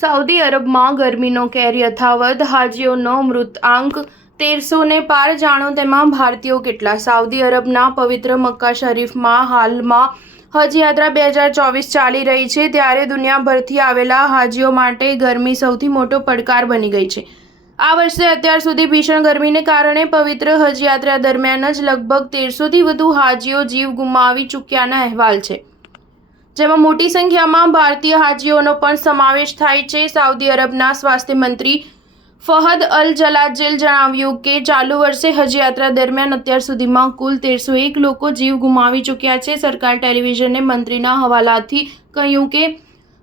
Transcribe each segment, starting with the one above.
Saudi અરબમાં ગરમીનો care યથાવત, હાજીઓનો મૃતાંક 1300ને પાર. જાણો તેમાં ભારતીયો કેટલા. સાઉદી અરબના પવિત્ર મક્કા શરીફમાં હાલમાં હજ યાત્રા 2024 ચાલી રહી છે, ત્યારે દુનિયાભરથી આવેલા હાજીઓ માટે ગરમી સૌથી મોટો પડકાર બની ગઈ છે. આ વર્ષે અત્યાર સુધી ભીષણ ગરમીને કારણે પવિત્ર હજ યાત્રા દરમિયાન જ લગભગ 1300થી વધુ હાજીઓ જીવ ગુમાવી ચૂક્યાના અહેવાલ છે, જેમાં મોટી સંખ્યામાં ભારતીય હાજીઓનો પણ સમાવેશ થાય છે. સાઉદી અરબના સ્વાસ્થ્ય મંત્રી ફહદ અલ જલાજેલ જણાવ્યું કે ચાલુ વર્ષે હજ યાત્રા દરમિયાન અત્યાર સુધીમાં કુલ 1301 લોકો જીવ ગુમાવી ચૂક્યા છે. સરકાર ટેલિવિઝને મંત્રીના હવાલાથી કહ્યું કે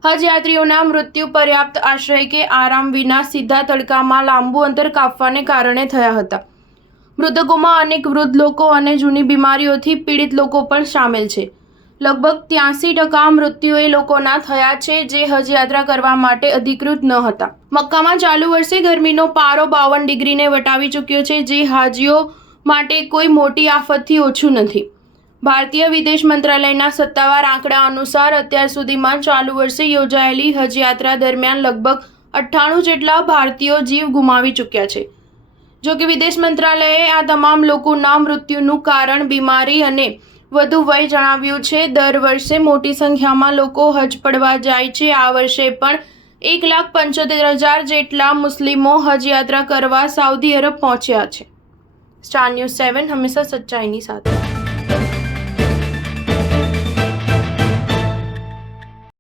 હજ યાત્રીઓના મૃત્યુ પર્યાપ્ત આશ્રય કે આરામ વિના સીધા તડકામાં લાંબુ અંતર કાપવાને કારણે થયા હતા. મૃતકોમાં અનેક વૃદ્ધ લોકો અને જૂની બીમારીઓથી પીડિત લોકો પણ સામેલ છે. લગભગ 83% મૃત્યુ એ લોકોના થયા છે જે હજ યાત્રા કરવા માટે અધિકૃત ન હતા. મક્કામાં ચાલુ વર્ષે ગરમીનો પારો 52 ડિગ્રીને વટાવી ચૂક્યો છે, જે હાજીઓ માટે કોઈ મોટી આફતથી ઓછું નથી. ભારતીય વિદેશ મંત્રાલયના સત્તાવાર આંકડા અનુસાર અત્યાર સુધીમાં ચાલુ વર્ષે યોજાયેલી હજ યાત્રા દરમિયાન લગભગ 98 જેટલા ભારતીયો જીવ ગુમાવી ચૂક્યા છે. જો કે વિદેશ મંત્રાલયે આ તમામ લોકોના મૃત્યુનું કારણ બીમારી અને વધુ વય જણાવ્યું છે. દર વર્ષે મોટી સંખ્યામાં લોકો હજ પડવા જાય છે. આ વર્ષે પણ 1,75,000 જેટલા મુસ્લિમો હજ યાત્રા કરવા સાઉદી અરબ પહોંચ્યા છે. સ્ટાર ન્યૂઝ 7 હંમેશા સચ્ચાઈની સાથે.